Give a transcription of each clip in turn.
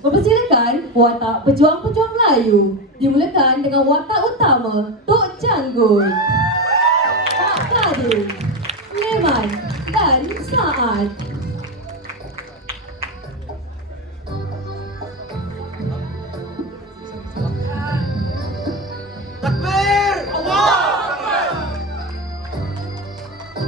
Mempersilakan watak pejuang-pejuang Melayu. Dimulakan dengan watak utama Tok Janggul, Pak Kadir, Leman dan Saad. Takbir!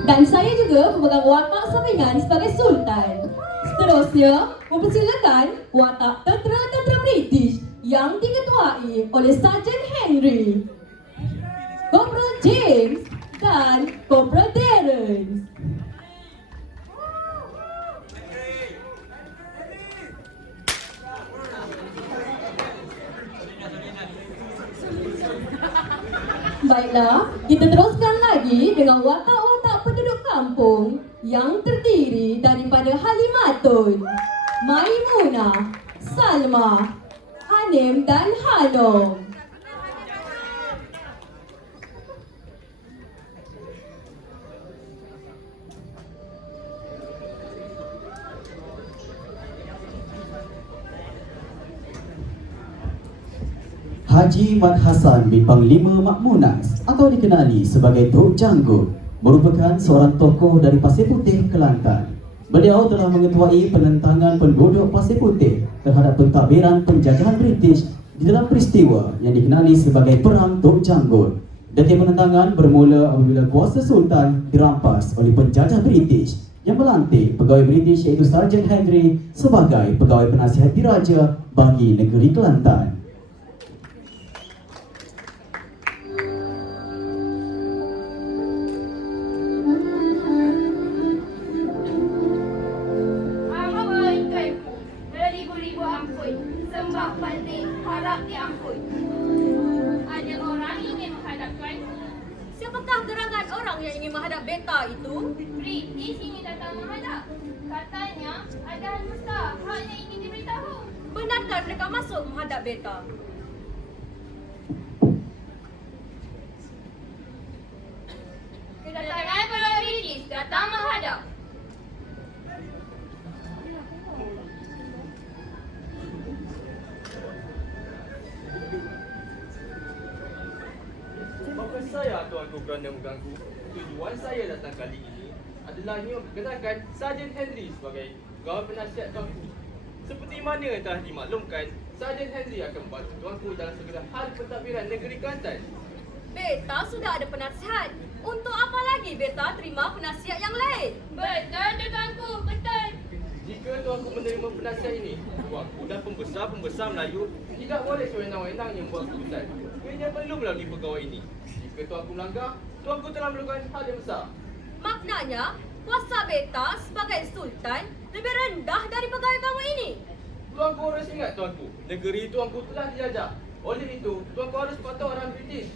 Dan saya juga memegang watak sampingan sebagai Sultan. Seterusnya, mempersilakan watak tentera-tentera British yang diketuai oleh Sarjan Henry, Corporal James dan Corporal Terence. Baiklah, kita teruskan lagi dengan watak-watak penduduk kampung yang terdiri daripada Halimatun, Maimunah, Salma, Hanim dan Hanom. Haji Mat Hassan bin Panglima Makmunas atau dikenali sebagai Tok Janggul merupakan seorang tokoh dari Pasir Putih, Kelantan. Beliau telah mengetuai penentangan penduduk Pasir Putih terhadap pentadbiran penjajahan British di dalam peristiwa yang dikenali sebagai Perang Tok Janggul. Detik penentangan bermula apabila kuasa Sultan dirampas oleh penjajah British yang melantik pegawai British iaitu Sarjan Henry sebagai pegawai penasihat diraja bagi negeri Kelantan. Sembah pandai, harap diampun. Ada orang ingin menghadap tuanku. Siapakah gerangan orang yang ingin menghadap beta itu? British ingin datang menghadap. Katanya ada hal besar, haknya ingin diberitahu. Benarkah mereka masuk menghadap beta? Kedatangan pegawai British datang menghadap. Maafkan saya tuanku kerana mengganggu. Tujuan saya datang kali ini adalah ingin memperkenalkan Sarjan Henry sebagai pegawai penasihat tuanku. Seperti mana yang telah dimaklumkan, Sarjan Henry akan membantu tuanku dalam segala hal pentadbiran negeri Kelantan. Beta sudah ada penasihat. Untuk apa lagi beta terima penasihat yang lain? Betul tu tuanku, betul. Jika tuanku menerima penasihat ini, tuanku dan pembesar-pembesar Melayu tidak boleh sewenang-wenangnya membuat keputusan. Ia perlu melalui pegawai ini. Jika tuanku melanggar, tuanku telah melakukan hal yang besar. Maknanya, kuasa beta sebagai Sultan lebih rendah dari pegawai kamu ini. Tuanku harus ingat tuanku, negeri tuanku telah dijajah. Oleh itu, tuanku harus patuh orang British.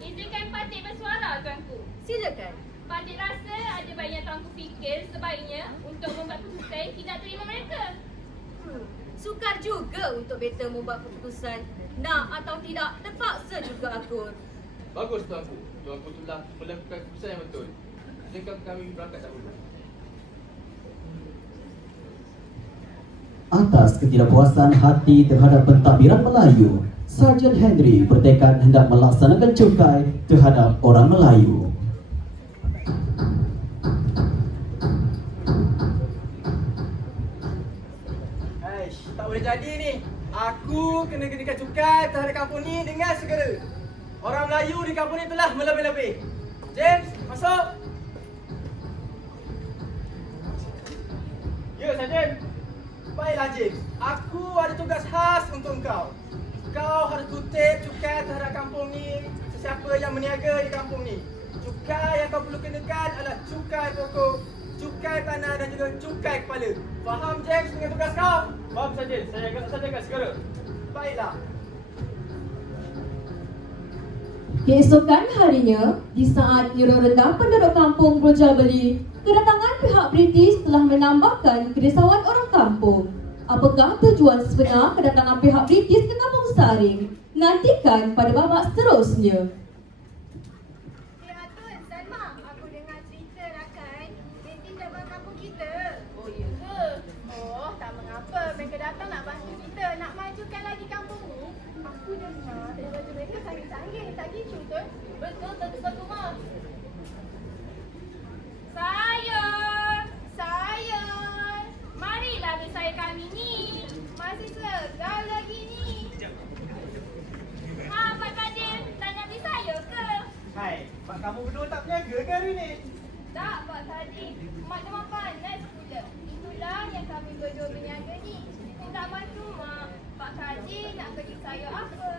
Izinkan Pakcik bersuara tuanku. Silakan. Pakcik rasa ada baiknya tuanku fikir sebaiknya untuk membuat keputusan tidak terima mereka. Sukar juga untuk beta membuat keputusan. Nak atau tidak, terpaksa juga akur. Bagus tuanku, tuanku telah melakukan keputusan yang betul. Izinkan kami berangkat dahulu. Atas ketidakpuasan hati terhadap pentadbiran Melayu, Sarjan Henry bertekad hendak melaksanakan cukai terhadap orang Melayu. Aish, tak boleh jadi ni. Aku kena kenakan cukai terhadap kampung ni dengan segera. Orang Melayu di kampung ni telah melebih-lebih. James, masuk. Ya, Sarjan. Baiklah James, aku ada tugas khas untuk engkau. Kau harus kutip cukai terhadap kampung ni, sesiapa yang berniaga di kampung ni. Cukai yang kau perlu kenakan adalah cukai pokok, cukai tanah dan juga cukai kepala. Faham James dengan tugas kau? Faham Sarjan, saya akan laksanakan segera. Baiklah. Keesokan harinya, di saat kira rendah penduduk kampung Rojabali, kedatangan pihak British telah menambahkan kerisauan orang kampung. Apakah tujuan sebenar kedatangan pihak British ke Kampung Saring? Nantikan pada babak seterusnya. Tun, Salma, aku dengar cerita rakan British datang kampung kita. Oh, ya ke? Oh, tak mengapa. Mereka datang nak bantu kita memajukan lagi kampung ni? Aku dengar teknologi mereka sangat canggih, tak gitu ke? Betul, betul, Mak. Sayur, marilah bersaya kami ni. Masih segar lagi ni. Pak Kadir, tak nak beli sayur ke? Hai, mak kamu berdua tak berniaga ke hari ni? Tak, Pak Kadir. Mak demam panas pula. Itulah yang kami berdua berniaga ni. Tak bantu, Mak. Pak Kadir nak beli sayur apa?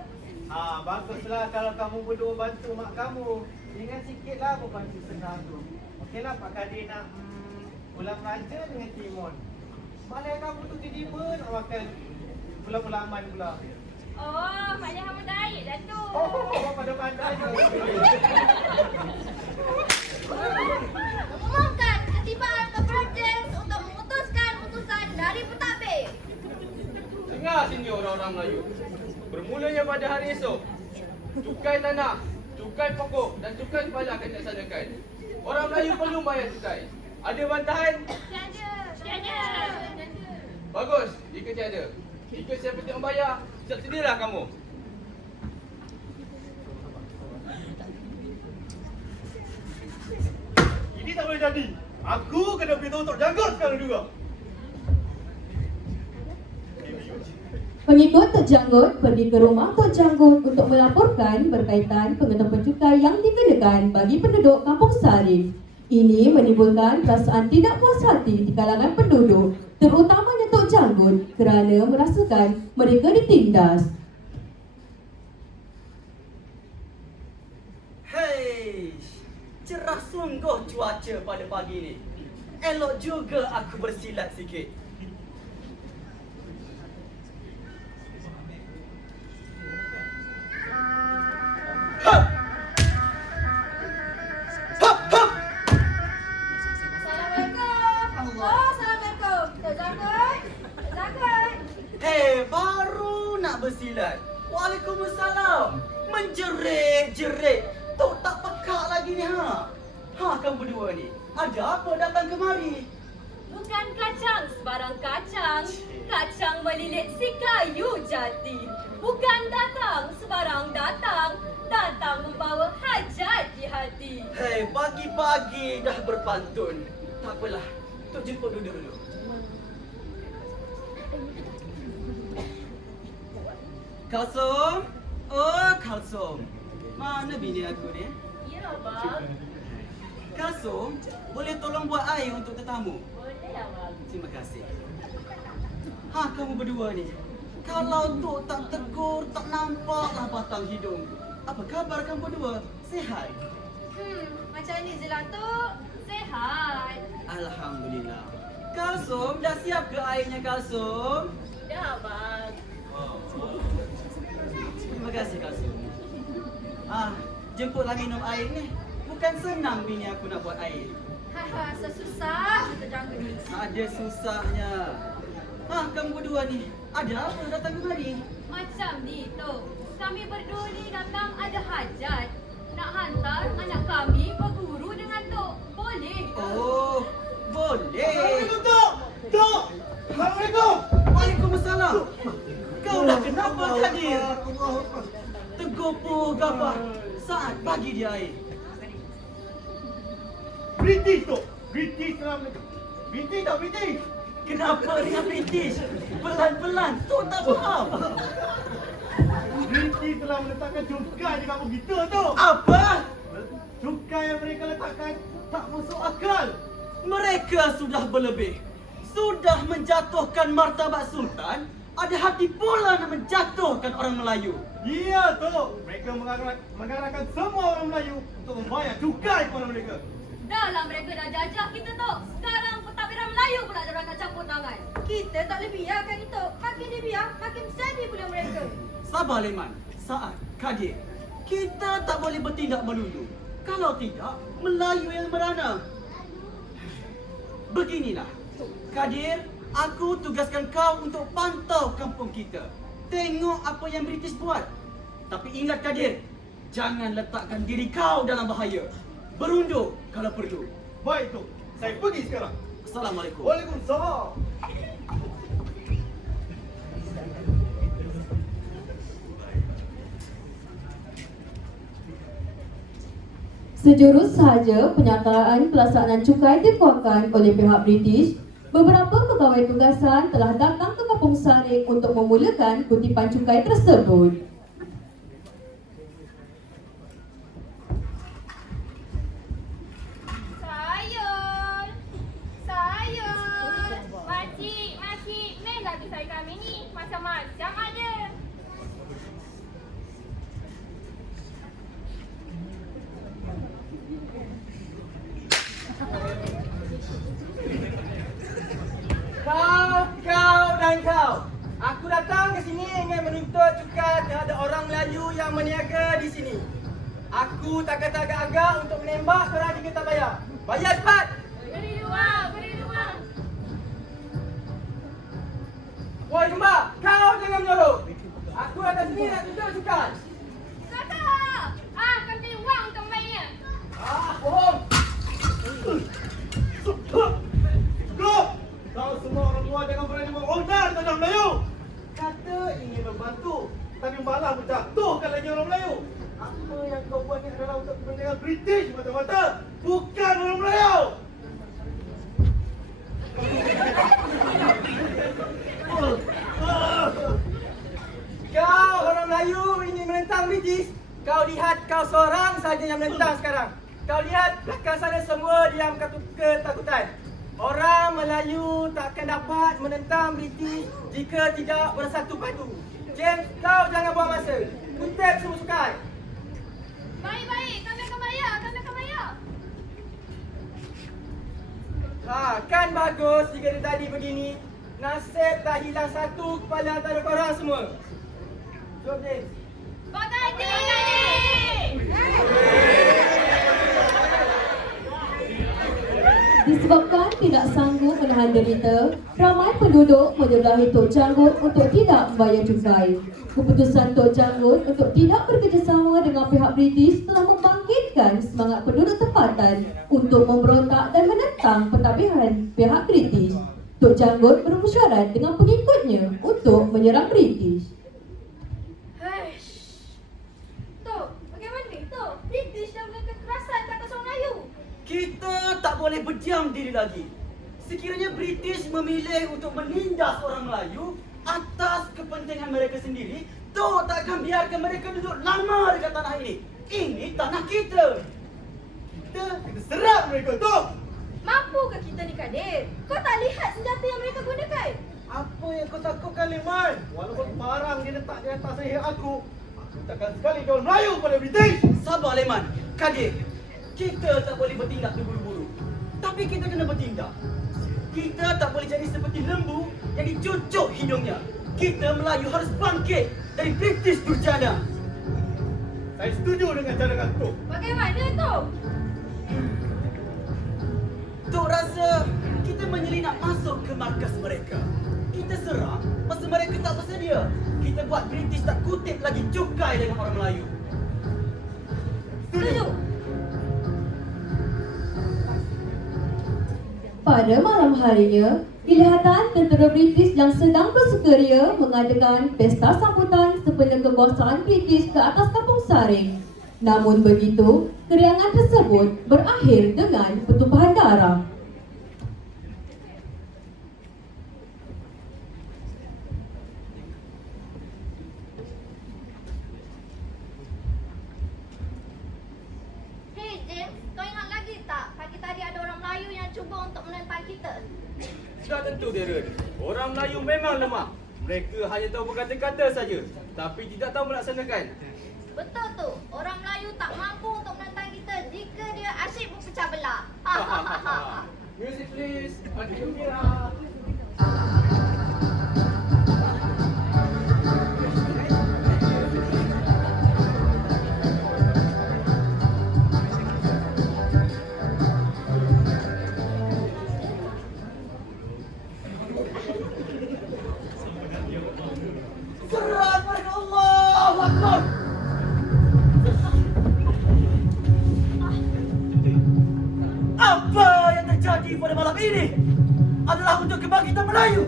Baguslah kalau kamu berdua bantu mak kamu. Ingat sikitlah membantu senang tu. Okeylah Pak Kadir nak ulam raja dengan timun. Mana yang kamu tu tiba-tiba nak makan ulam-ulaman pula. Oh, maknanya kamu diet dah tu. Oh, pada pandai je. Umumkan ketibaan ke Presiden untuk memutuskan putusan dari pentadbir. Dengar sini orang-orang Melayu. Bermulanya pada hari esok, cukai tanah, cukai pokok dan cukai kepala akan dilaksanakan. Orang Melayu perlu bayar cukai. Ada bantahan? Tiada. Bagus, jika tiada. Jika siapa tidak membayar, siap sedialah kamu. Ini tak boleh jadi. Aku kena beritahu Tok Janggut sekarang juga. Pengikut Tok Janggut pergi ke rumah Tok Janggut untuk melaporkan berkaitan pengetahuan cukai yang dikenakan bagi penduduk Kampung Sarif. Ini menimbulkan perasaan tidak puas hati di kalangan penduduk, terutamanya Tok Janggut kerana merasakan mereka ditindas. Hei, cerah sungguh cuaca pada pagi ni. Elok juga aku bersilat sikit. Hap! Hap, hap! Assalamualaikum. Oh, Assalamualaikum. Tok Janggut. Hei, baru nak bersilat. Waalaikumsalam. Menjerit-jerit. Tok tak pekak lagi ni, ha? Kamu berdua ni. Ada apa datang kemari? Bukan kacang sebarang kacang. Kacang melilit si kayu jati. Bukan datang sebarang datang. Datang membawa hajat di hati. Hei, pagi-pagi dah berpantun. Tak apalah. Tok jemput dulu. Kalsum? Oh, Kalsum. Mana bini aku ni? Ya, Abang. Kalsum, boleh tolong buat air untuk tetamu? Boleh, Abang. Terima kasih. Kamu berdua ni. Kalau Tok tak tegur, tak nampaklah batang hidung. Apa khabar kamu berdua? Sihat? Macam ni je lah, Tok. Sehat. Alhamdulillah. Kalsum, dah siap ke airnya, Kalsum? Dah, Abang. Terima kasih, Kalsum. Jemputlah minum air ni. Bukan senang bini aku nak buat air. Sesusah Tok Janggut ni. Ada susahnya. Kamu berdua ni, ada apa datang kemari? Macam ni, Tok. Kami berdua ni datang ada hajat. Nak hantar anak kami berguru dengan Tok. Boleh ke? Oh, boleh. Assalamualaikum, Tok! Tok! Assalamualaikum! Waalaikumsalam. Kau dah kenapa, Kadir? Tegopoh gabah saat bagi dia air. British, Tok! British Assalamualaikum. British tak British? Kenapa dengan British? Pelan-pelan, tu tak faham. British telah meletakkan cukai di kampung kita, Tok! Apa? Cukai yang mereka letakkan tak masuk akal. Mereka sudah berlebih. Sudah menjatuhkan martabat Sultan. Ada hati pula nak menjatuhkan orang Melayu. Ya, Tok. Mereka mengarahkan semua orang Melayu untuk membayar cukai kepada mereka. Dah lah mereka dah jajah kita, Tok. Sekarang pentadbiran Melayu pula dia orang nak campur tangan. Kita tak boleh biarkan itu. Makin dia biar, makin berjadi pula mereka. Sabar, Leman. Saat, Kadir. Kita tak boleh bertindak melulu. Kalau tidak, Melayu yang merana. Beginilah. Kadir, aku tugaskan kau untuk pantau kampung kita. Tengok apa yang British buat. Tapi ingat, Kadir, jangan letakkan diri kau dalam bahaya. Berundur kalau perlu. Baik, Tok. Saya pergi sekarang. Assalamualaikum. Waalaikumsalam. Sejurus sahaja penyertaan pelaksanaan cukai dikuatkan oleh pihak British, beberapa pegawai tugasan telah datang ke Kampung Saring untuk memulakan kutipan cukai tersebut. Sayur. Sayur. Makcik, meh lagi sayur kami ni. Macam-macam ada. Kau dan kau. Aku datang ke sini ingin menuntut cukai terhadap orang Melayu yang berniaga di sini. Aku tak kata agak-agak untuk menembak korang jika tak bayar. Bayar cepat! Beri ruang. Woi Jumba, kau jangan menyorok. Aku datang sini nak tuntut cukai. Kakak! Kau beri wang untuk mainnya. Bohong! Cukup! Kau semua orang luar jangan berani mengorder tanah Melayu. Kata ingin membantu, tapi malah menjatuhkan lagi orang Melayu. Apa yang kau buat ni adalah untuk kepentingan British mata-mata, bukan orang Melayu. Kau orang Melayu ini menentang British. Kau lihat kau seorang saja yang menentang sekarang. Kau lihat belakang sana semua diam ketakutan. Orang Melayu takkan dapat menentang British jika tidak bersatu padu. James, kau jangan buang masa. Kutip semua sukai. Baik, kami akan bayar. Kan bagus jika dia tadi begini. Nasib tak hilang satu kepala antara korang semua. Jom James. Pak Tadi! Disebabkan tidak sanggup menahan derita, ramai penduduk menyebelahi Tok Janggut untuk tidak membayar cukai. Keputusan Tok Janggut untuk tidak bekerjasama dengan pihak British telah membangkitkan semangat penduduk tempatan untuk memberontak dan menentang pentadbiran pihak British. Tok Janggut bermesyuarat dengan pengikutnya untuk menyerang British. Tok, bagaimana Tok? British dah melakukan kekerasan ke atas orang Melayu. Kita tak boleh berdiam diri lagi. Sekiranya British memilih untuk menindas orang Melayu atas kepentingan mereka sendiri, Tok tak akan biarkan mereka duduk lama dekat tanah ini. Ini tanah kita. Kita kena serang mereka, Tok. Mampukah kita ni, Kadir? Kau tak lihat senjata yang mereka gunakan? Apa yang kau takutkan, Liman? Walaupun barang dia letak di atas leher aku takkan sekali kau Melayu pada British. Sabar Leman, Kadir. Kita tak boleh bertindak terburu-buru. Tapi kita kena bertindak. Kita tak boleh jadi seperti lembu yang dicucuk hidungnya. Kita Melayu harus bangkit dari British durjana. Saya setuju dengan cadangan Tok. Bagaimana, Tok? Tok rasa kita menyelinap masuk ke markas mereka. Kita serang masa mereka tak bersedia. Kita buat British tak kutip lagi cukai dengan orang Melayu. Setuju. Pada malam harinya, kelihatan tentera British yang sedang bersukaria mengadakan pesta sambutan sebelum kekuasaan British ke atas Kampung Saring. Namun begitu, keriangan tersebut berakhir dengan pertumpahan darah. Hey James, kau ingat lagi tak? Pagi tadi ada orang Melayu yang cuba untuk menentang kita. Sudah tentu, Darren. Orang Melayu memang lemah. Mereka hanya tahu berkata-kata saja, tapi tidak tahu melaksanakan. Betul tu, orang Melayu tak mampu untuk menentang kita jika dia asyik berpecah belah. Music please. Adi Gembira. Serang mereka, Allahu Akbar. Apa yang terjadi pada malam ini adalah untuk kebangkitan Melayu.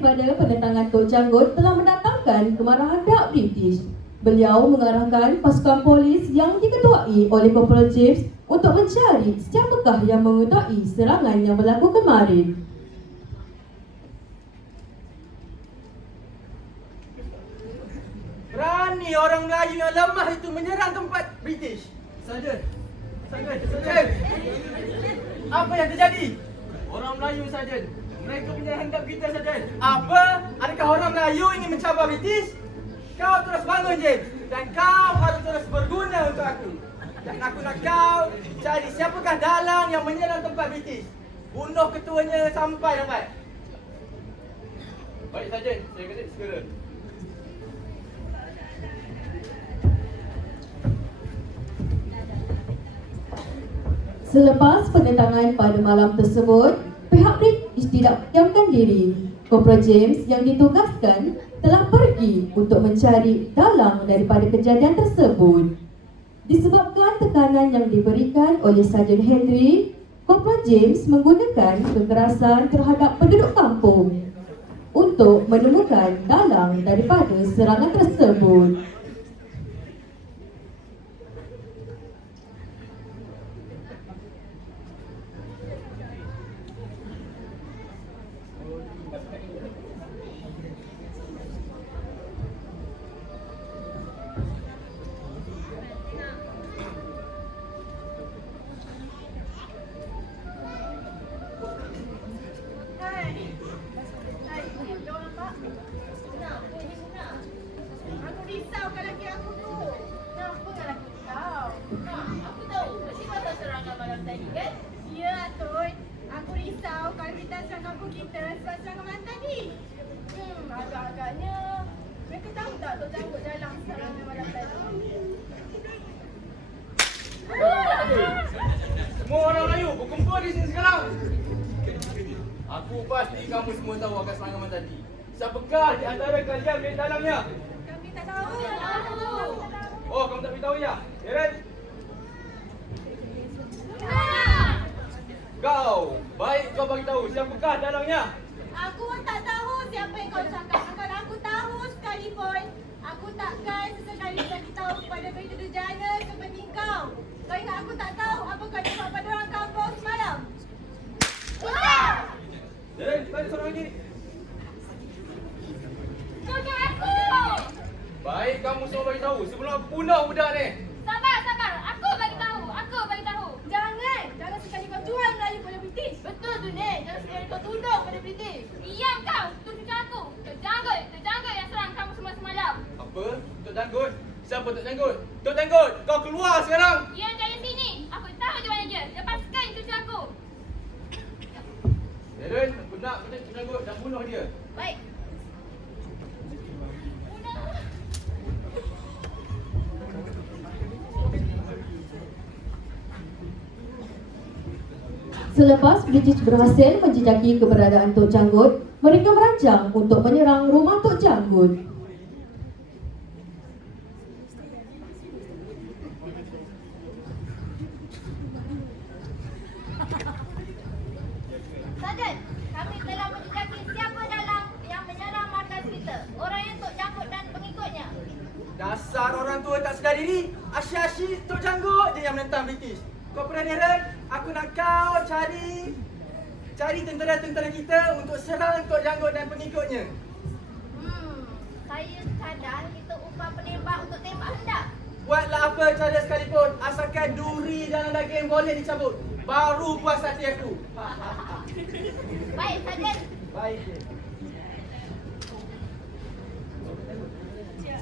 daripada penentangan Tok Janggut telah mendatangkan kemarahan pihak British. Beliau mengarahkan pasukan polis yang diketuai oleh Corporal James untuk mencari siapakah yang mengetuai serangan yang berlaku kemarin. Berani orang Melayu yang lemah itu menyerang tempat British. Sarjan, Cik, apa yang terjadi? orang Melayu Sarjan. Mereka punya hendak kita Sarjan. Apa? Adakah orang Melayu ingin mencabar British? Kau terus bangun, James. Dan kau harus terus berguna untuk aku. Dan aku nak kau cari siapakah dalang yang menyerang tempat British. Bunuh ketuanya sampai dapat. Baik Sarjan, saya kata segera. Selepas penentangan pada malam tersebut, pihak British tidak diamkan diri. Corporal James yang ditugaskan telah pergi untuk mencari dalang daripada kejadian tersebut. Disebabkan tekanan yang diberikan oleh Sarjan Henry, Corporal James menggunakan kekerasan terhadap penduduk kampung untuk menemukan dalang daripada serangan tersebut. Aku risaukan laki aku tu. Kenapa dengan laki kau? Aku tahu. Mesti pasal serangan malam tadi kan? Ya, Tun. Aku risau kalau kita serang kampung kita sebab serangan malam tadi. Agak-agaknya mereka tahu tak Tok Janggut dalam serangan malam tadi? Semua orang Melayu berkumpul di sini sekarang. Aku pasti kamu semua tahu akan serangan malam tadi. Siapakah di antara kalian yang dalamnya? Kami tak tahu. Oh, kamu tak beritahu ya? Darren? Kau, baik kau bagi tahu siapakah dalangnya? Aku tak tahu siapa yang kau cakap. Kalau aku tahu sekalipun, aku takkan sesekali bagi tahu kepada berita durjana seperti kau. Kau ingat aku tak tahu apa kau buat pada orang kampung semalam? Darren, tanya seorang lagi. Tunjuk aku! Baik, kamu semua bagi tahu sebelum aku bunuh budak ni. Sabar. Aku bagi tahu. Jangan sekali kau jual Melayu pada British. Betul tu, Nek. Jangan sekali kau tunduk pada British. Diam kau. Tunjuk aku. Tok Janggut yang serang kamu semua semalam. Apa? Tok Janggut? Siapa Tok Janggut? Tok Janggut, kau keluar sekarang. Dia dari sini. Aku tahu di mana dia. Lepaskan cucu aku. Darren, aku nak Tok Janggut dan bunuh dia. Baik. Selepas British berhasil menjejaki keberadaan Tok Janggut, mereka merancang untuk menyerang rumah Tok Janggut. Sarjan, kami telah menjejaki siapa dalang yang menyerang markas kita. Orang yang Tok Janggut dan pengikutnya. Dasar orang tua tak sedar diri. Asyik-asyik Tok Janggut je yang menentang British. Corporal Darren, aku nak kau cari tentera-tentera kita untuk serang Tok Janggut dan pengikutnya. Saya kadang kita upah penembak untuk tembak hendak. Buatlah apa cara sekalipun, asalkan duri dalam daging boleh dicabut. Baru puas hati aku. Baik, Sarjan. Baik.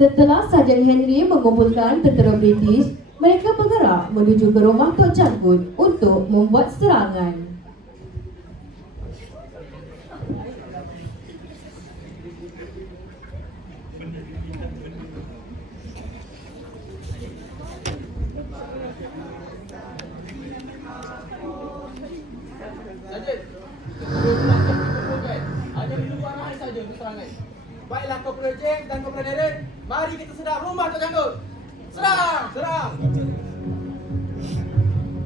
Setelah Sarjan Henry mengumpulkan tentera British, mereka bergerak menuju ke rumah Tok Janggut untuk membuat serangan. Sarjan, sebelum masa dikumpulkan, hanya menunggu arahan saja untuk serangan. Baiklah Corporal James dan Corporal Darren, mari kita sedang rumah Tok Janggut. Serang! Serang!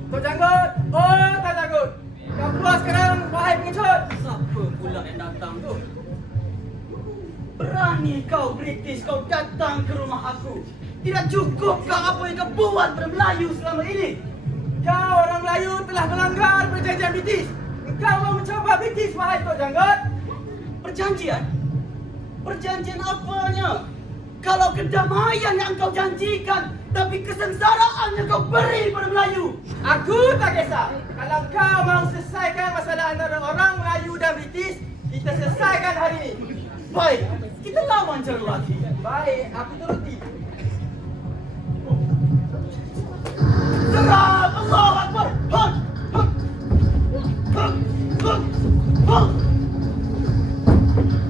Tok Janggut! Oh, Tok Janggut! Kau keluar sekarang, wahai pengecut! Siapa pula yang datang tu? Berani kau British, kau datang ke rumah aku. Tidak cukup kau apa yang kau buat pada Melayu selama ini? Kau orang Melayu telah melanggar perjanjian British. Engkau mau mencoba British, wahai Tok Janggut. Perjanjian? Perjanjian apanya? Kalau kedamaian yang kau janjikan, tapi kesengsaraan yang kau beri pada Melayu. Aku tak kisah. Kalau kau mau selesaikan masalah antara orang Melayu dan British, kita selesaikan hari ini. Baik, kita lawan cara lagi. Baik, aku turuti. Serang! Allahu Akbar! Hak! Hak! Hak! Hak! Hak!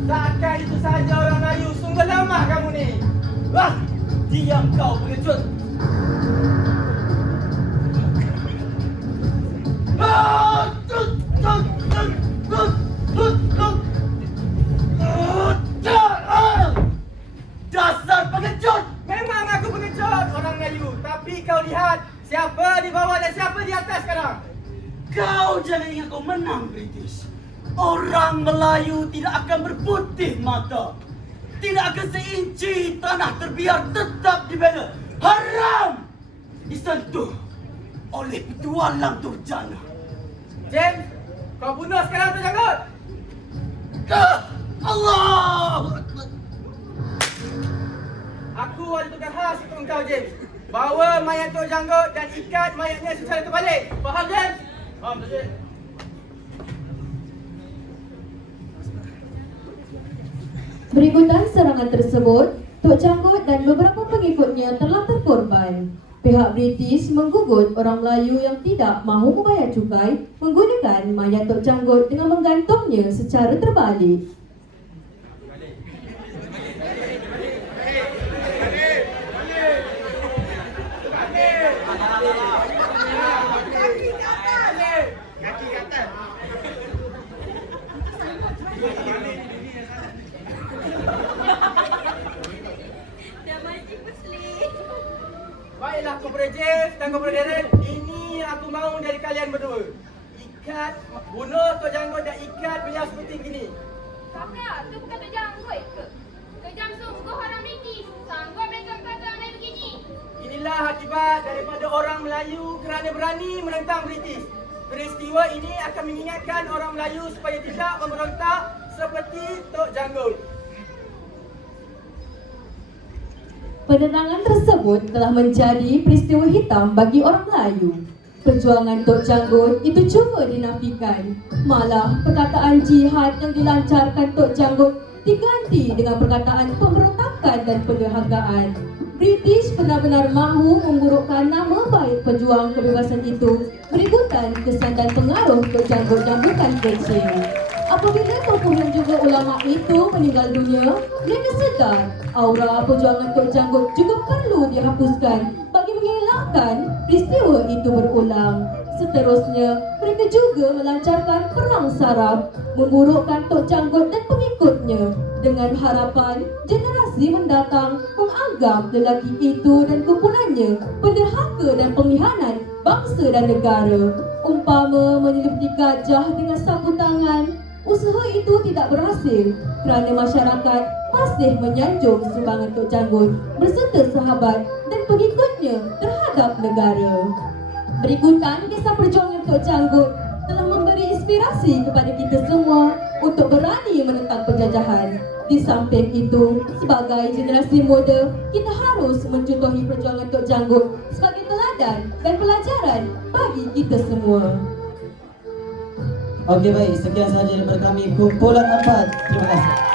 Takkan itu saja orang Melayu. Sungguh lama kamu ni. Wah! Diam kau pengecut! Ah! Tut! Tut! Tut! Tut! Tut! Tut! Dasar pengecut! Memang aku pengecut orang Melayu. Tapi kau lihat siapa di bawah dan siapa di atas sekarang. Kau jangan ingat kau menang, British. Orang Melayu tidak akan berputih mata. Tidak akan seinci tanah terbiar tetap dibela. Haram disentuh oleh petualang durjana. James, kau bunuh sekarang Tok Janggut. Allahu Akbar. Aku ada tugas khas untuk engkau, James. Bawa mayat Tok Janggut dan ikat mayatnya secara terbalik. Faham, James? Faham, Tok James. Berikutan serangan tersebut, Tok Janggut dan beberapa pengikutnya telah terkorban. Pihak British menggugut orang Melayu yang tidak mahu membayar cukai menggunakan mayat Tok Janggut dengan menggantungnya secara terbalik. Baiklah, Kepada James dan Kepada Darren, ini yang aku mahu dari kalian berdua. Ikat, bunuh Tok Janggut dan ikat beliau seperti begini. Kakak, tu bukan Tok Janggut ke? Tok Jang sungguh orang British. Sanggup mereka perkataan macam begini. Inilah akibat daripada orang Melayu kerana berani menentang British. Peristiwa ini akan mengingatkan orang Melayu supaya tidak memberontak seperti Tok Janggut. Penerangan tersebut telah menjadi peristiwa hitam bagi orang Melayu. Perjuangan Tok Janggut itu cuba dinafikan. Malah perkataan jihad yang dilancarkan Tok Janggut diganti dengan perkataan pemberontakan dan pengehargaan. British benar-benar mahu memburukkan nama baik pejuang kebebasan itu, berikutan kesan dan pengaruh Tok Janggut yang bukan kecil. Apabila tokoh dan juga ulama itu meninggal dunia, mereka sedar aura perjuangan Tok Janggut juga perlu dihapuskan bagi mengelakkan peristiwa itu berulang. Seterusnya, mereka juga melancarkan perang saraf, memburukkan Tok Janggut dan pengikutnya dengan harapan generasi mendatang menganggap lelaki itu dan kumpulannya penderhaka dan pengkhianat bangsa dan negara. Umpama menyelimuti gajah dengan sapu tangan, usaha itu tidak berhasil kerana masyarakat masih menyanjung sumbangan Tok Janggut berserta sahabat dan pengikutnya terhadap negara. Berikutan kisah perjuangan Tok Janggut telah memberi inspirasi kepada kita semua untuk berani menentang penjajahan. Di samping itu, sebagai generasi muda, kita harus mencontohi perjuangan Tok Janggut sebagai teladan dan pelajaran bagi kita semua. Okey baik, sekian sahaja daripada kami kumpulan 4. Terima kasih.